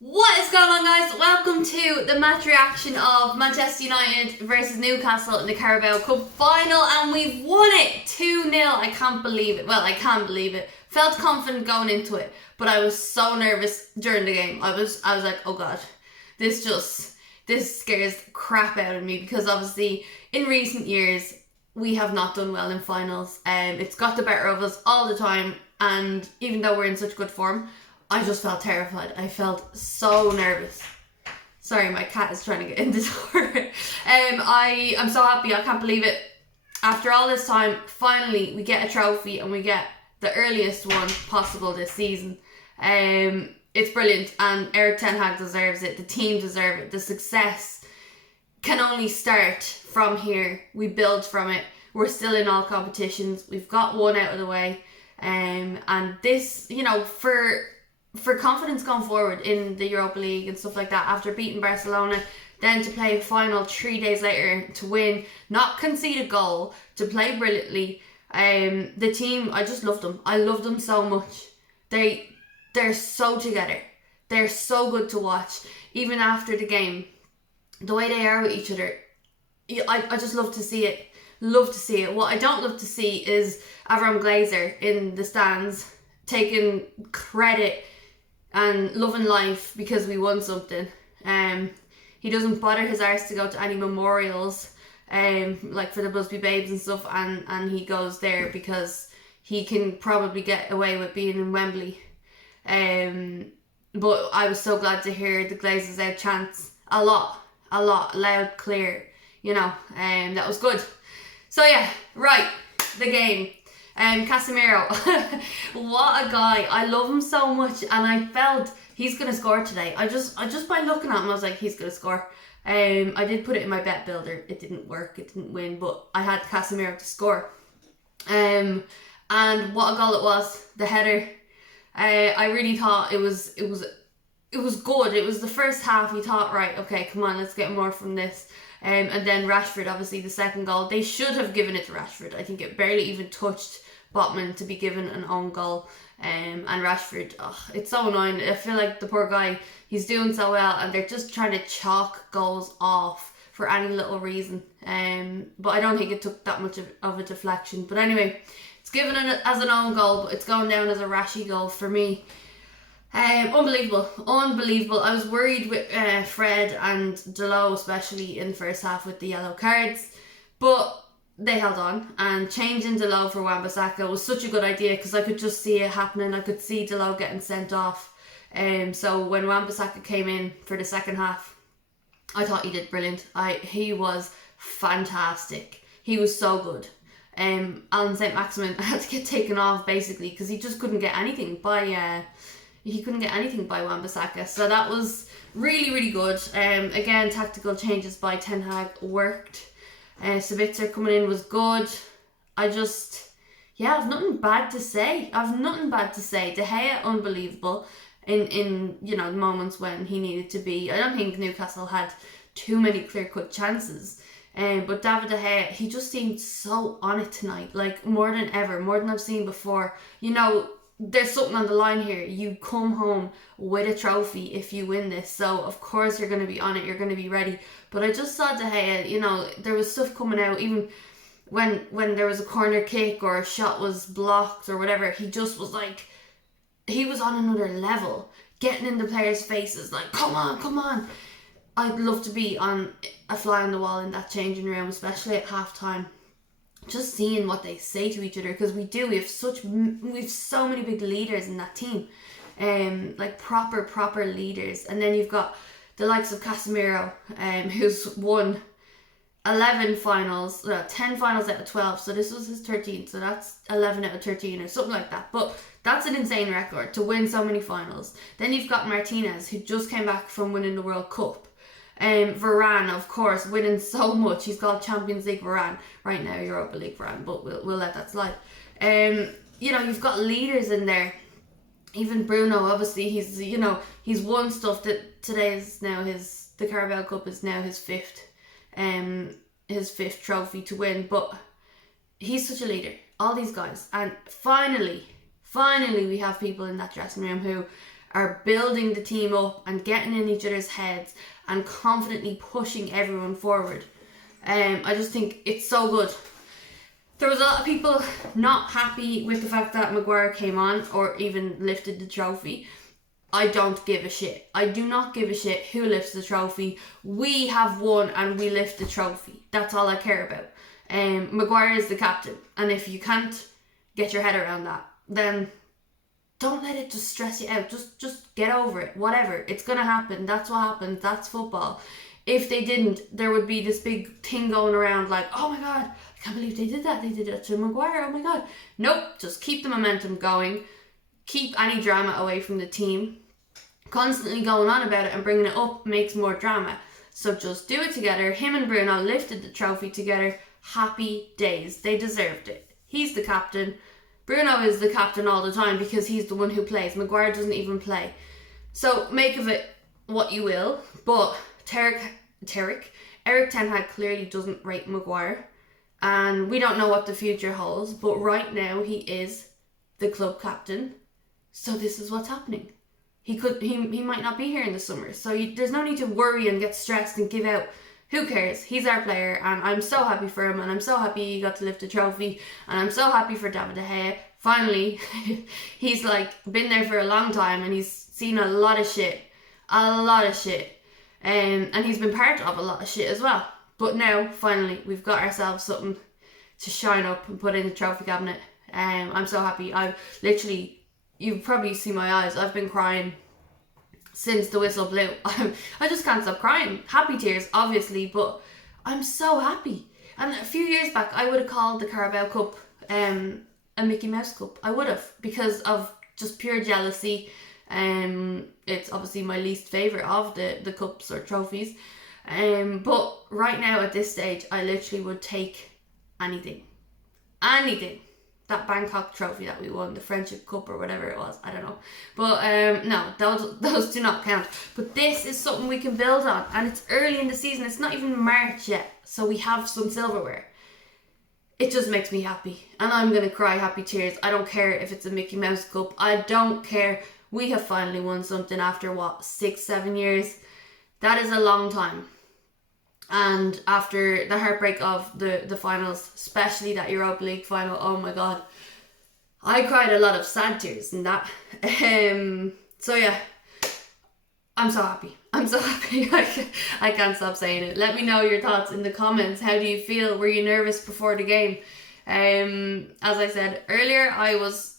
What is going on, guys? Welcome to the match reaction of Manchester United versus Newcastle in the Carabao Cup final, and we've won it 2-0. I can't believe it. Well, I can believe it. Felt confident going into it, but I was so nervous during the game. I was like, oh god, this scares the crap out of me, because obviously in recent years we have not done well in finals. It's got the better of us all the time, and even though we're in such good form, I just felt terrified. I felt so nervous. Sorry, my cat is trying to get in the door. I'm so happy. I can't believe it. After all this time, finally we get a trophy, and we get the earliest one possible this season. It's brilliant, and Eric Ten Hag deserves it. The team deserve it. The success can only start from here. We build from it. We're still in all competitions. We've got one out of the way. And this, for confidence going forward in the Europa League and stuff like that, after beating Barcelona, then to play a final 3 days later, to win, not concede a goal, to play brilliantly. The team, I just loved them. I loved them so much. They're so together. They're so good to watch. Even after the game, the way they are with each other, I just love to see it. Love to see it. What I don't love to see is Avram Glazer in the stands taking credit and loving life because we won something. He doesn't bother his arse to go to any memorials, like for the Busby Babes and stuff, and he goes there because he can probably get away with being in Wembley. But I was so glad to hear the Glazers out chants a lot, loud, clear, that was good. So yeah, right, the game. Casemiro, what a guy. I love him so much, and I felt he's going to score today. I just by looking at him, I was like, he's going to score. I did put it in my bet builder. It didn't work, it didn't win, but I had Casemiro to score. And what a goal it was, the header. I really thought it was good. It was the first half. You thought, right, okay, come on, let's get more from this. And then Rashford, obviously the second goal, they should have given it to Rashford. I think it barely even touched Botman to be given an own goal. And Rashford, it's so annoying. I feel like the poor guy, he's doing so well, and they're just trying to chalk goals off for any little reason. But I don't think it took that much of a deflection. But anyway, it's given as an own goal, but it's going down as a Rashy goal for me. Unbelievable. I was worried with Fred and Delo, especially in the first half with the yellow cards, but they held on, and changing Delo for Wan-Bissaka was such a good idea, because I could just see it happening. I could see Delo getting sent off. So when Wan-Bissaka came in for the second half, I thought he did brilliant. He was fantastic. He was so good. Alan St. Maximin had to get taken off basically because he just couldn't get anything by Wan-Bissaka. So that was really, really good. Again, tactical changes by Ten Hag worked. Sabitzer coming in was good. I've nothing bad to say. De Gea, unbelievable in the moments when he needed to be. I don't think Newcastle had too many clear-cut chances. But David De Gea, he just seemed so on it tonight, like more than ever, more than I've seen before. There's something on the line here. You come home with a trophy if you win this, so of course you're going to be on it, you're going to be ready. But I just saw De Gea, there was stuff coming out, even when there was a corner kick or a shot was blocked or whatever, he just was like, he was on another level, getting in the players' faces, like, come on. I'd love to be on a fly on the wall in that changing room, especially at halftime. Just seeing what they say to each other, because we have so many big leaders in that team, like proper leaders. And then you've got the likes of Casemiro, who's won 10 finals out of 12, so this was his 13th, so that's 11 out of 13 or something like that. But that's an insane record to win so many finals. Then you've got Martinez, who just came back from winning the World Cup. Varane, of course, winning so much. He's called Champions League Varane right now, Europa League Varane, but we'll let that slide. You've got leaders in there. Even Bruno, obviously, he's won stuff that the Carabao Cup is now his fifth trophy to win. But he's such a leader. All these guys, and finally we have people in that dressing room who are building the team up and getting in each other's heads and confidently pushing everyone forward. I just think it's so good. There was a lot of people not happy with the fact that Maguire came on or even lifted the trophy. I don't give a shit. I do not give a shit who lifts the trophy. We have won and we lift the trophy. That's all I care about. Maguire is the captain, and if you can't get your head around that, then don't let it just stress you out. Just get over it. Whatever. It's gonna happen. That's what happens. That's football. If they didn't, there would be this big thing going around like, oh my god, I can't believe they did that. They did it to Maguire. Oh my god. Nope. Just keep the momentum going. Keep any drama away from the team. Constantly going on about it and bringing it up makes more drama. So just do it together. Him and Bruno lifted the trophy together. Happy days. They deserved it. He's the captain. Bruno is the captain all the time because he's the one who plays. Maguire doesn't even play. So make of it what you will. But Erik Ten Hag clearly doesn't rate Maguire. And we don't know what the future holds. But right now he is the club captain. So this is what's happening. He might not be here in the summer. So there's no need to worry and get stressed and give out. Who cares? He's our player, and I'm so happy for him, and I'm so happy he got to lift the trophy, and I'm so happy for David De Gea. Finally, he's like been there for a long time, and he's seen a lot of shit, and he's been part of a lot of shit as well. But now, finally, we've got ourselves something to shine up and put in the trophy cabinet. I'm so happy. I've literally, you've probably seen my eyes. I've been crying since the whistle blew. I just can't stop crying. Happy tears, obviously, but I'm so happy. And a few years back, I would have called the Carabao Cup a Mickey Mouse Cup. I would have, because of just pure jealousy. It's obviously my least favourite of the cups or trophies. But right now, at this stage, I literally would take anything. That Bangkok trophy that we won, the Friendship Cup or whatever it was, I don't know. But no, those do not count. But this is something we can build on, and it's early in the season. It's not even March yet, so we have some silverware. It just makes me happy, and I'm gonna cry happy tears. I don't care if it's a Mickey Mouse Cup. I don't care. We have finally won something after 6-7 years. That is a long time. And after the heartbreak of the finals, especially that Europa League final, oh my god, I cried a lot of sad tears in that. So yeah, I'm so happy. I can't stop saying it. Let me know your thoughts in the comments. How do you feel? Were you nervous before the game? As I said earlier, I was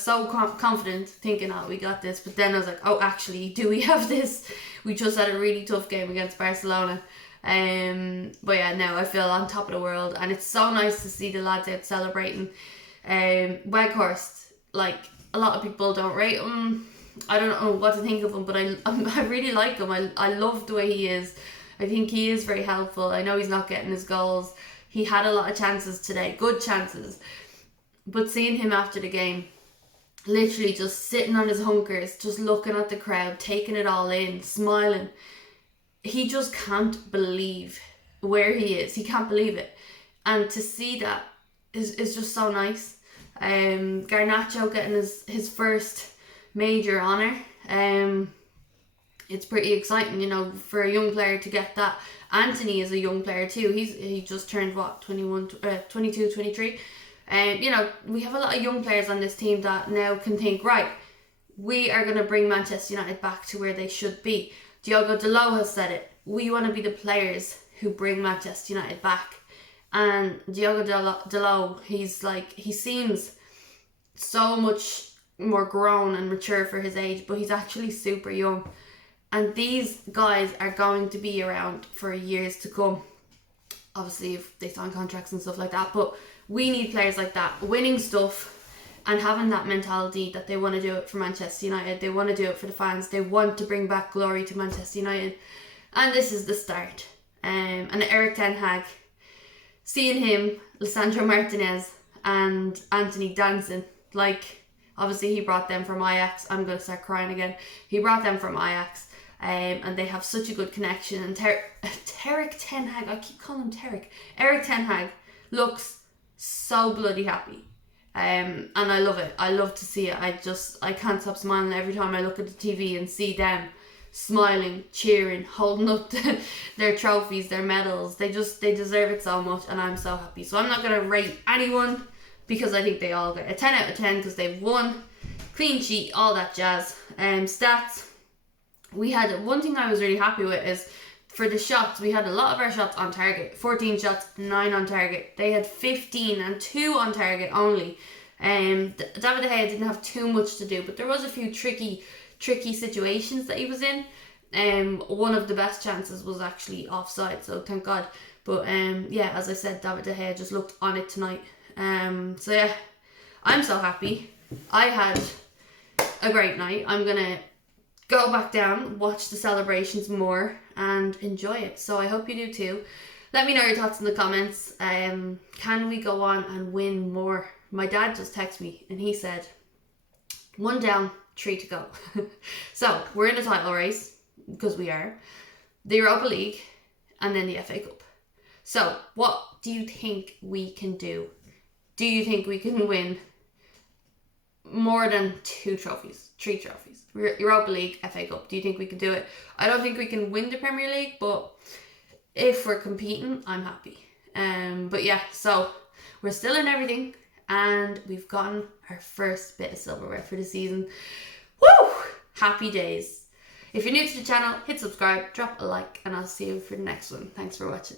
so confident, thinking, oh, we got this. But then I was like, oh, actually, do we have this? We just had a really tough game against Barcelona. But yeah, now I feel on top of the world, and it's so nice to see the lads out celebrating. Weghorst, like, a lot of people don't rate him. I don't know what to think of him, but I really like him. I love the way he is. I think he is very helpful. I know he's not getting his goals. He had a lot of chances today, good chances. But seeing him after the game, literally just sitting on his hunkers, just looking at the crowd, taking it all in, smiling. He just can't believe where he is. He can't believe it. And to see that is just so nice. Garnacho getting his first major honour. It's pretty exciting, you know, for a young player to get that. Anthony is a young player too. He just turned 22, 23. You know, we have a lot of young players on this team that now can think, right, we are going to bring Manchester United back to where they should be. Diogo Dalot has said it. We want to be the players who bring Manchester United back. And Diogo Dalot, he seems so much more grown and mature for his age, but he's actually super young. And these guys are going to be around for years to come. Obviously, if they sign contracts and stuff like that. But we need players like that, winning stuff and having that mentality that they want to do it for Manchester United. They want to do it for the fans. They want to bring back glory to Manchester United. And this is the start. And Erik Ten Hag, seeing him, Lisandro Martinez and Anthony dancing, like, obviously he brought them from Ajax. I'm going to start crying again. He brought them from Ajax. And they have such a good connection. And Erik Ten Hag, I keep calling him Erik Ten Hag looks so bloody happy. And I love it. I love to see it. I can't stop smiling every time I look at the TV and see them smiling, cheering, holding up their trophies, their medals. They deserve it so much, and I'm so happy. So I'm not going to rate anyone, because I think they all get a 10 out of 10 because they've won, clean sheet, all that jazz. Stats, we had one thing I was really happy with is for the shots, we had a lot of our shots on target. 14 shots, 9 on target. They had 15 and 2 on target only. David De Gea didn't have too much to do, but there was a few tricky situations that he was in. One of the best chances was actually offside, so thank God. But yeah, as I said, David De Gea just looked on it tonight. So yeah, I'm so happy. I had a great night. I'm gonna go back down, watch the celebrations more, and enjoy it. So I hope you do too. Let me know your thoughts in the comments. Can we go on and win more? My dad just texted me and he said, 1 down, 3 to go. So we're in a title race, because we are, the Europa League, and then the FA Cup. So what do you think we can do? Do you think we can win more than 2 trophies, 3 trophies? Europa League, FA Cup. Do you think we can do it? I don't think we can win the Premier League, but if we're competing, I'm happy. But yeah, so we're still in everything, and we've gotten our first bit of silverware for the season. Woo! Happy days. If you're new to the channel, hit subscribe, drop a like, and I'll see you for the next one. Thanks for watching.